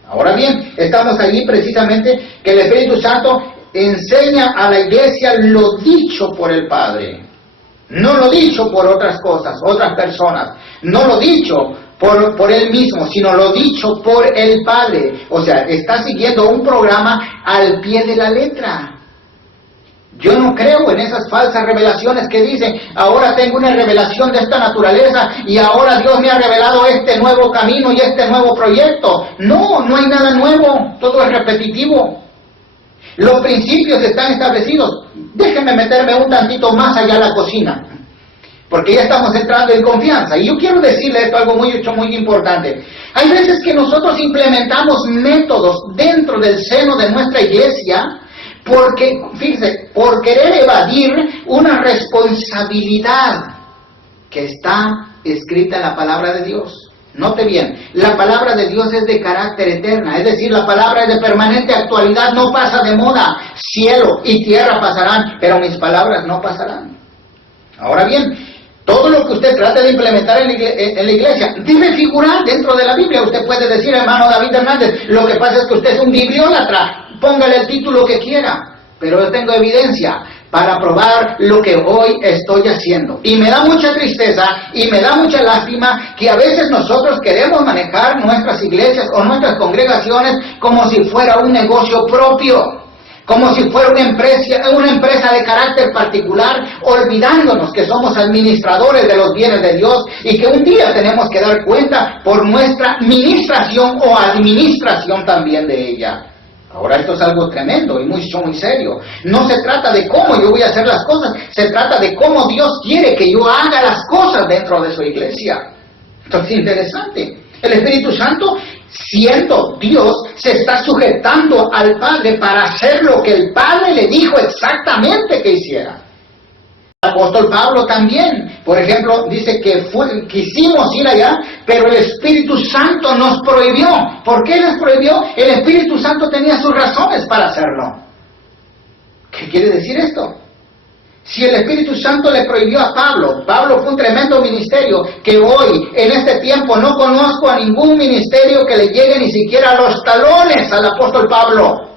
Ahora bien, estamos allí precisamente que el Espíritu Santo enseña a la iglesia lo dicho por el Padre. No lo dicho por otras cosas, otras personas. No lo dicho por Él mismo, sino lo dicho por el Padre. O sea, está siguiendo un programa al pie de la letra. Yo no creo en esas falsas revelaciones que dicen, ahora tengo una revelación de esta naturaleza y ahora Dios me ha revelado este nuevo camino y este nuevo proyecto. No, no hay nada nuevo, todo es repetitivo. Los principios están establecidos. Déjenme meterme un tantito más allá a la cocina, porque ya estamos entrando en confianza. Y yo quiero decirle esto, algo muy importante. Hay veces que nosotros implementamos métodos dentro del seno de nuestra iglesia, porque, fíjese, por querer evadir una responsabilidad que está escrita en la palabra de Dios. Note bien, la palabra de Dios es de carácter eterna, es decir, la palabra es de permanente actualidad, no pasa de moda. Cielo y tierra pasarán, pero mis palabras no pasarán. Ahora bien, todo lo que usted trate de implementar en la iglesia debe figurar dentro de la Biblia. Usted puede decir, hermano David Hernández, lo que pasa es que usted es un bibliólatra, póngale el título que quiera, pero yo tengo evidencia para probar lo que hoy estoy haciendo. Y me da mucha tristeza y me da mucha lástima que a veces nosotros queremos manejar nuestras iglesias o nuestras congregaciones como si fuera un negocio propio, como si fuera una empresa de carácter particular, olvidándonos que somos administradores de los bienes de Dios y que un día tenemos que dar cuenta por nuestra ministración o administración también de ella. Ahora esto es algo tremendo y muy serio. No se trata de cómo yo voy a hacer las cosas, se trata de cómo Dios quiere que yo haga las cosas dentro de su iglesia. Esto es interesante. El Espíritu Santo, siendo Dios, se está sujetando al Padre para hacer lo que el Padre le dijo exactamente que hiciera. El apóstol Pablo también, por ejemplo, dice que quisimos ir allá, pero el Espíritu Santo nos prohibió. ¿Por qué les prohibió? El Espíritu Santo tenía sus razones para hacerlo. ¿Qué quiere decir esto? Si el Espíritu Santo le prohibió a Pablo fue un tremendo ministerio, que hoy, en este tiempo, no conozco a ningún ministerio que le llegue ni siquiera a los talones al apóstol Pablo.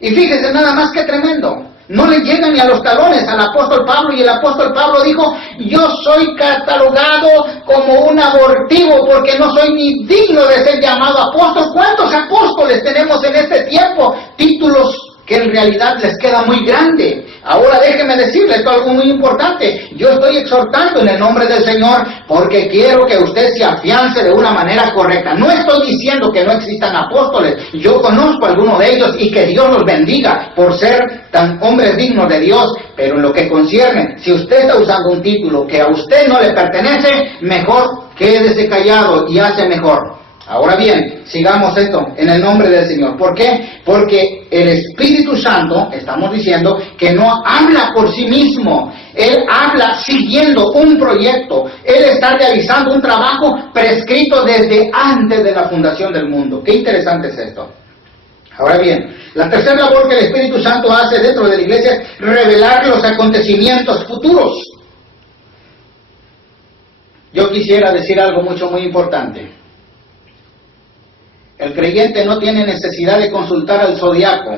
Y fíjese nada más que tremendo. No le llegan ni a los talones al apóstol Pablo, y el apóstol Pablo dijo, yo soy catalogado como un abortivo porque no soy ni digno de ser llamado apóstol. ¿Cuántos apóstoles tenemos en este tiempo? Títulos que en realidad les queda muy grande. Ahora déjenme decirles esto, algo muy importante. Yo estoy exhortando en el nombre del Señor porque quiero que usted se afiance de una manera correcta. No estoy diciendo que no existan apóstoles. Yo conozco a algunos de ellos y que Dios los bendiga por ser tan hombres dignos de Dios. Pero en lo que concierne, si usted está usando un título que a usted no le pertenece, mejor quédese callado y hace mejor. Ahora bien, sigamos esto en el nombre del Señor. ¿Por qué? Porque el Espíritu Santo, estamos diciendo, que no habla por sí mismo. Él habla siguiendo un proyecto. Él está realizando un trabajo prescrito desde antes de la fundación del mundo. Qué interesante es esto. Ahora bien, la tercera labor que el Espíritu Santo hace dentro de la iglesia es revelar los acontecimientos futuros. Yo quisiera decir algo muy importante. El creyente no tiene necesidad de consultar al zodiaco.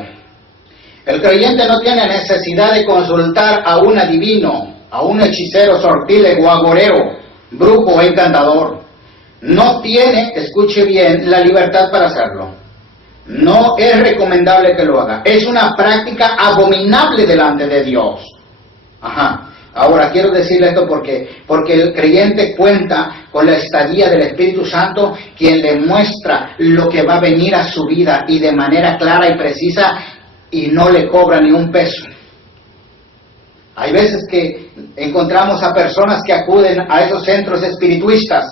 El creyente no tiene necesidad de consultar a un adivino, a un hechicero, sortílego, agorero, brujo o encantador. No tiene, escuche bien, la libertad para hacerlo. No es recomendable que lo haga. Es una práctica abominable delante de Dios. Ahora, quiero decirle esto porque el creyente cuenta con la estadía del Espíritu Santo, quien le muestra lo que va a venir a su vida y de manera clara y precisa, y no le cobra ni un peso. Hay veces que encontramos a personas que acuden a esos centros espirituistas,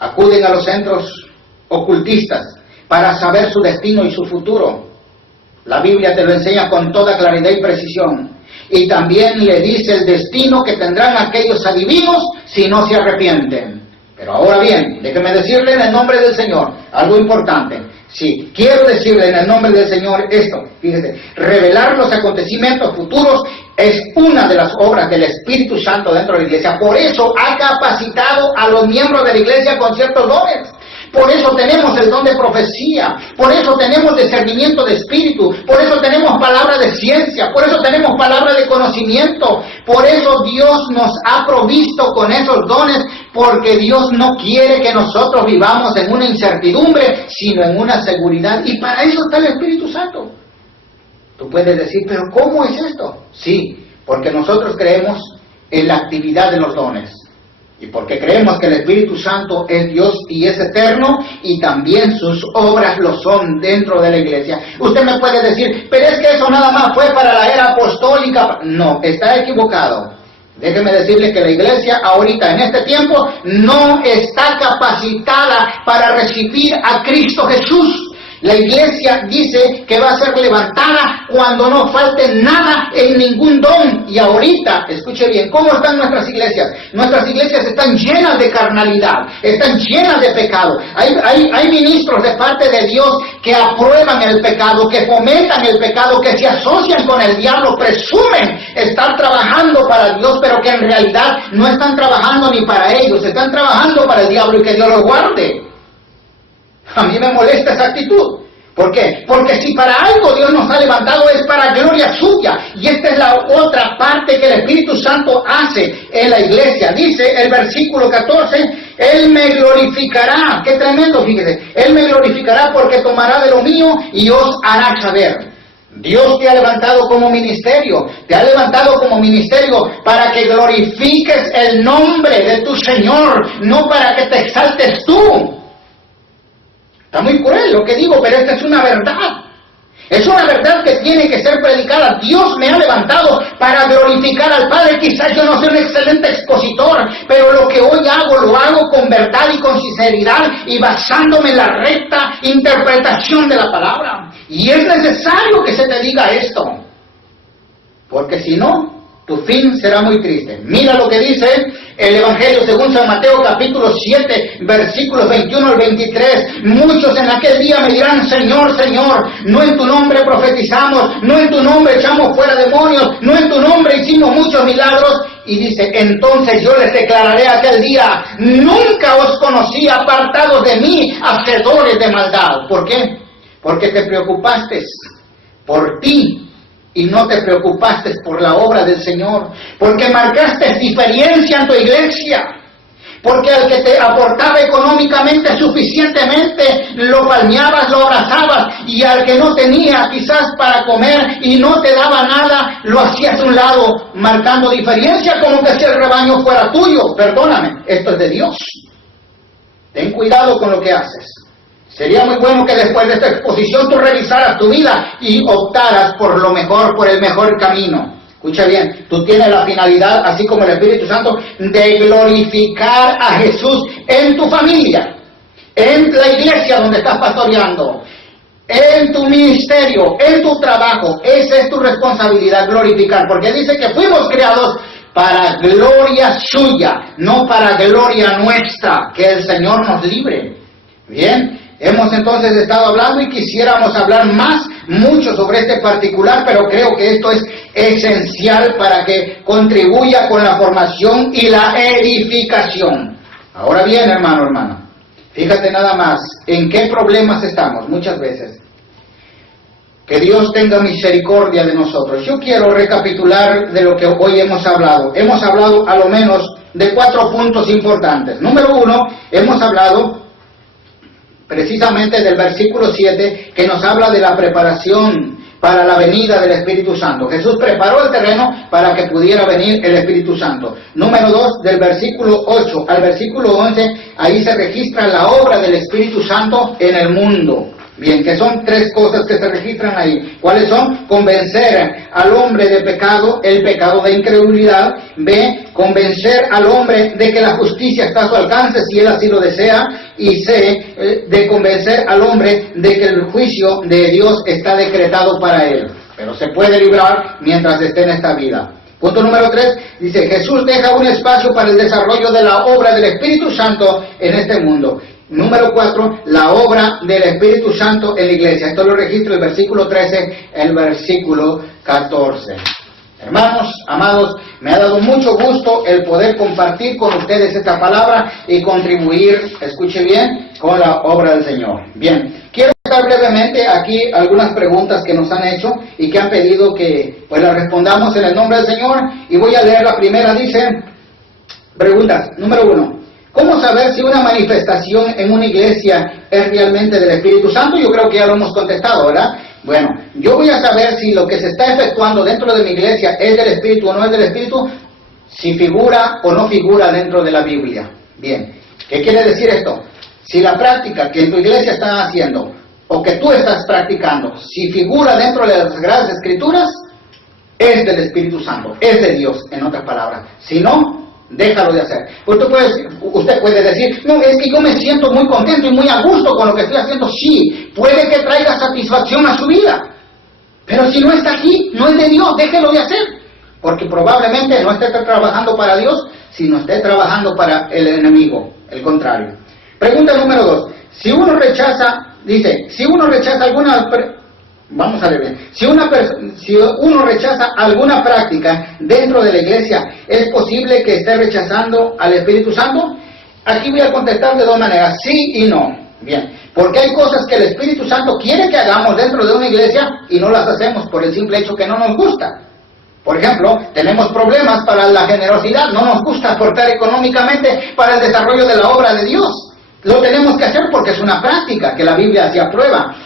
acuden a los centros ocultistas para saber su destino y su futuro. La Biblia te lo enseña con toda claridad y precisión. Y también le dice el destino que tendrán aquellos adivinos si no se arrepienten. Pero ahora bien, déjeme decirle en el nombre del Señor algo importante. Sí, quiero decirle en el nombre del Señor esto. Fíjese, revelar los acontecimientos futuros es una de las obras del Espíritu Santo dentro de la iglesia. Por eso ha capacitado a los miembros de la iglesia con ciertos dones. Por eso tenemos el don de profecía, por eso tenemos discernimiento de espíritu, por eso tenemos palabra de ciencia, por eso tenemos palabra de conocimiento, por eso Dios nos ha provisto con esos dones, porque Dios no quiere que nosotros vivamos en una incertidumbre, sino en una seguridad, y para eso está el Espíritu Santo. Tú puedes decir, pero ¿cómo es esto? Sí, porque nosotros creemos en la actividad de los dones. Y porque creemos que el Espíritu Santo es Dios y es eterno, y también sus obras lo son dentro de la iglesia. Usted me puede decir, pero es que eso nada más fue para la era apostólica. No, está equivocado. Déjeme decirle que la iglesia ahorita, en este tiempo, no está capacitada para recibir a Cristo Jesús. La iglesia dice que va a ser levantada cuando no falte nada en ningún don. Y ahorita, escuche bien, ¿cómo están nuestras iglesias? Nuestras iglesias están llenas de carnalidad, están llenas de pecado. Hay ministros de parte de Dios que aprueban el pecado, que fomentan el pecado, que se asocian con el diablo, presumen estar trabajando para Dios, pero que en realidad no están trabajando ni para ellos, están trabajando para el diablo, y que Dios los guarde. A mí me molesta esa actitud. ¿Por qué? Porque si para algo Dios nos ha levantado es para gloria suya. Y esta es la otra parte que el Espíritu Santo hace en la iglesia. Dice el versículo 14, Él me glorificará. Qué tremendo, fíjese. Él me glorificará porque tomará de lo mío y os hará saber. Dios te ha levantado como ministerio, para que glorifiques el nombre de tu Señor, no para que te exaltes tú. Está muy cruel lo que digo, pero esta es una verdad. Es una verdad que tiene que ser predicada. Dios me ha levantado para glorificar al Padre. Quizás yo no soy un excelente expositor, pero lo que hoy hago, lo hago con verdad y con sinceridad y basándome en la recta interpretación de la palabra. Y es necesario que se te diga esto, porque si no, tu fin será muy triste. Mira lo que dice el Evangelio según San Mateo, capítulo 7, versículos 21 al 23. Muchos en aquel día me dirán, Señor, Señor, no en tu nombre profetizamos, no en tu nombre echamos fuera demonios, no en tu nombre hicimos muchos milagros. Y dice, entonces yo les declararé aquel día, nunca os conocí, apartados de mí, hacedores de maldad. ¿Por qué? Porque te preocupaste por ti y no te preocupaste por la obra del Señor, porque marcaste diferencia en tu iglesia, porque al que te aportaba económicamente suficientemente, lo palmeabas, lo abrazabas, y al que no tenía quizás para comer y no te daba nada, lo hacías a un lado, marcando diferencia, como que si el rebaño fuera tuyo. Perdóname, esto es de Dios. Ten cuidado con lo que haces. Sería muy bueno que después de esta exposición tú revisaras tu vida y optaras por lo mejor, por el mejor camino. Escucha bien, tú tienes la finalidad, así como el Espíritu Santo, de glorificar a Jesús en tu familia, en la iglesia donde estás pastoreando, en tu ministerio, en tu trabajo. Esa es tu responsabilidad, glorificar, porque dice que fuimos creados para gloria suya, no para gloria nuestra, que el Señor nos libre. Bien, hemos entonces estado hablando y quisiéramos hablar mucho sobre este particular, pero creo que esto es esencial para que contribuya con la formación y la edificación. Ahora bien, hermano, fíjate nada más en qué problemas estamos muchas veces. Que Dios tenga misericordia de nosotros. Yo quiero recapitular de lo que hoy hemos hablado. Hemos hablado a lo menos de 4 puntos importantes. Número 1, hemos hablado precisamente del versículo 7, que nos habla de la preparación para la venida del Espíritu Santo. Jesús preparó el terreno para que pudiera venir el Espíritu Santo. Número 2, del versículo 8 al versículo 11, ahí se registra la obra del Espíritu Santo en el mundo. Bien, que son 3 cosas que se registran ahí. ¿Cuáles son? Convencer al hombre de pecado, el pecado de incredulidad. B, convencer al hombre de que la justicia está a su alcance si él así lo desea. Y C, de convencer al hombre de que el juicio de Dios está decretado para él, pero se puede librar mientras esté en esta vida. Punto número 3, dice, Jesús deja un espacio para el desarrollo de la obra del Espíritu Santo en este mundo. Número 4, la obra del Espíritu Santo en la iglesia. Esto lo registro el versículo 13, el versículo 14. Hermanos, amados, me ha dado mucho gusto el poder compartir con ustedes esta palabra y contribuir, escuche bien, con la obra del Señor. Bien, quiero dejar brevemente aquí algunas preguntas que nos han hecho y que han pedido que pues las respondamos en el nombre del Señor, y voy a leer la primera. Dice, preguntas, número 1. ¿Cómo saber si una manifestación en una iglesia es realmente del Espíritu Santo? Yo creo que ya lo hemos contestado, ¿verdad? Bueno, yo voy a saber si lo que se está efectuando dentro de mi iglesia es del Espíritu o no es del Espíritu, si figura o no figura dentro de la Biblia. Bien, ¿qué quiere decir esto? Si la práctica que en tu iglesia están haciendo o que tú estás practicando, si figura dentro de las Sagradas Escrituras, es del Espíritu Santo, es de Dios, en otras palabras. Si no, déjalo de hacer. Usted puede decir, no, es que yo me siento muy contento y muy a gusto con lo que estoy haciendo. Sí, puede que traiga satisfacción a su vida, pero si no está aquí, no es de Dios, déjelo de hacer, porque probablemente no esté trabajando para Dios, sino esté trabajando para el enemigo, el contrario. Pregunta número 2. Si uno rechaza alguna... Vamos a ver bien. Si uno rechaza alguna práctica dentro de la iglesia, ¿es posible que esté rechazando al Espíritu Santo? Aquí voy a contestar de 2 maneras, sí y no. Bien, porque hay cosas que el Espíritu Santo quiere que hagamos dentro de una iglesia y no las hacemos por el simple hecho que no nos gusta. Por ejemplo, tenemos problemas para la generosidad, no nos gusta aportar económicamente para el desarrollo de la obra de Dios. Lo tenemos que hacer porque es una práctica que la Biblia se aprueba.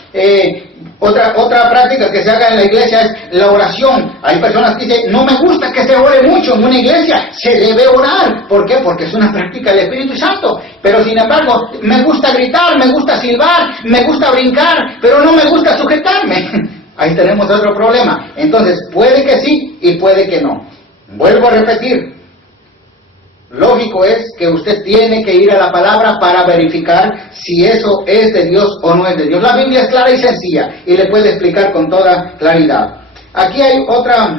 Otra práctica que se haga en la iglesia es la oración. Hay personas que dicen, no me gusta que se ore mucho en una iglesia. Se debe orar. ¿Por qué? Porque es una práctica del Espíritu Santo. Pero sin embargo, me gusta gritar, me gusta silbar, me gusta brincar, pero no me gusta sujetarme. Ahí tenemos otro problema. Entonces, puede que sí y puede que no. Vuelvo a repetir. Lógico es que usted tiene que ir a la palabra para verificar si eso es de Dios o no es de Dios. La Biblia es clara y sencilla y le puede explicar con toda claridad. Aquí hay otra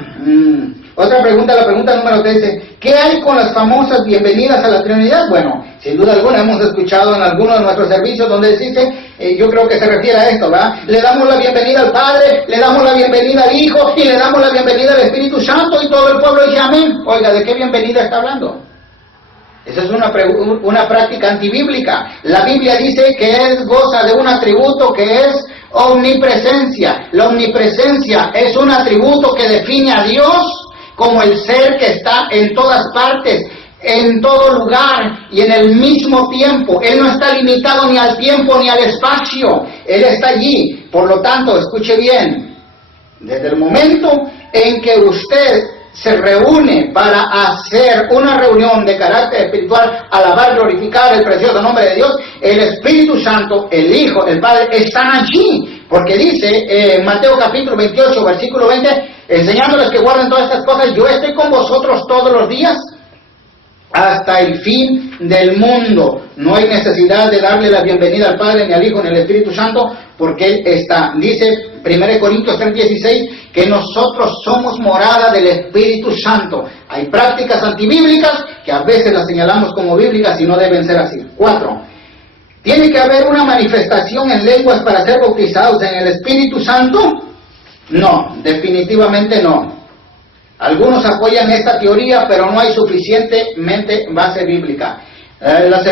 pregunta, la pregunta número 13. ¿Qué hay con las famosas bienvenidas a la Trinidad? Bueno, sin duda alguna hemos escuchado en algunos de nuestros servicios donde dice, yo creo que se refiere a esto, ¿verdad? Le damos la bienvenida al Padre, le damos la bienvenida al Hijo y le damos la bienvenida al Espíritu Santo, y todo el pueblo dice amén. Oiga, ¿de qué bienvenida está hablando? Esa es una práctica antibíblica. La Biblia dice que Él goza de un atributo que es omnipresencia. La omnipresencia es un atributo que define a Dios como el ser que está en todas partes, en todo lugar y en el mismo tiempo. Él no está limitado ni al tiempo ni al espacio. Él está allí. Por lo tanto, escuche bien, desde el momento en que usted se reúne para hacer una reunión de carácter espiritual, alabar, glorificar el precioso nombre de Dios, el Espíritu Santo, el Hijo, el Padre, están allí. Porque dice Mateo capítulo 28, versículo 20, enseñándoles que guarden todas estas cosas, yo estoy con vosotros todos los días hasta el fin del mundo. No hay necesidad de darle la bienvenida al Padre, ni al Hijo, ni al Espíritu Santo, porque Él está. Dice 1 Corintios 3:16 que nosotros somos morada del Espíritu Santo. Hay prácticas antibíblicas que a veces las señalamos como bíblicas y no deben ser así. 4. ¿Tiene que haber una manifestación en lenguas para ser bautizados en el Espíritu Santo? No, definitivamente no. Algunos apoyan esta teoría, pero no hay suficientemente base bíblica. Las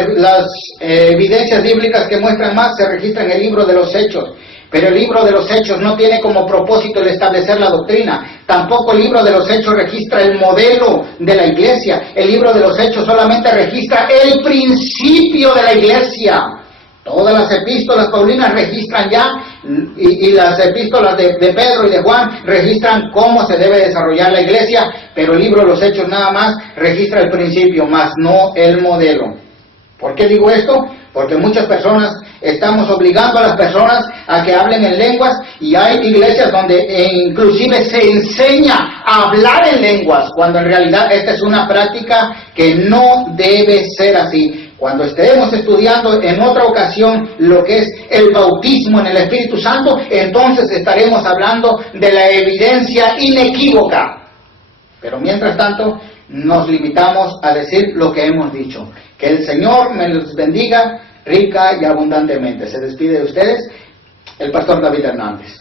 evidencias bíblicas que muestran más se registran en el libro de los Hechos. Pero el libro de los Hechos no tiene como propósito el establecer la doctrina. Tampoco el libro de los Hechos registra el modelo de la iglesia. El libro de los Hechos solamente registra el principio de la iglesia. Todas las epístolas paulinas registran ya, y las epístolas de Pedro y de Juan registran cómo se debe desarrollar la iglesia, pero el libro de los Hechos nada más registra el principio, más no el modelo. ¿Por qué digo esto? Porque muchas personas estamos obligando a las personas a que hablen en lenguas, y hay iglesias donde inclusive se enseña a hablar en lenguas, cuando en realidad esta es una práctica que no debe ser así. Cuando estemos estudiando en otra ocasión lo que es el bautismo en el Espíritu Santo, entonces estaremos hablando de la evidencia inequívoca. Pero mientras tanto, nos limitamos a decir lo que hemos dicho. Que el Señor me los bendiga rica y abundantemente. Se despide de ustedes el pastor David Hernández.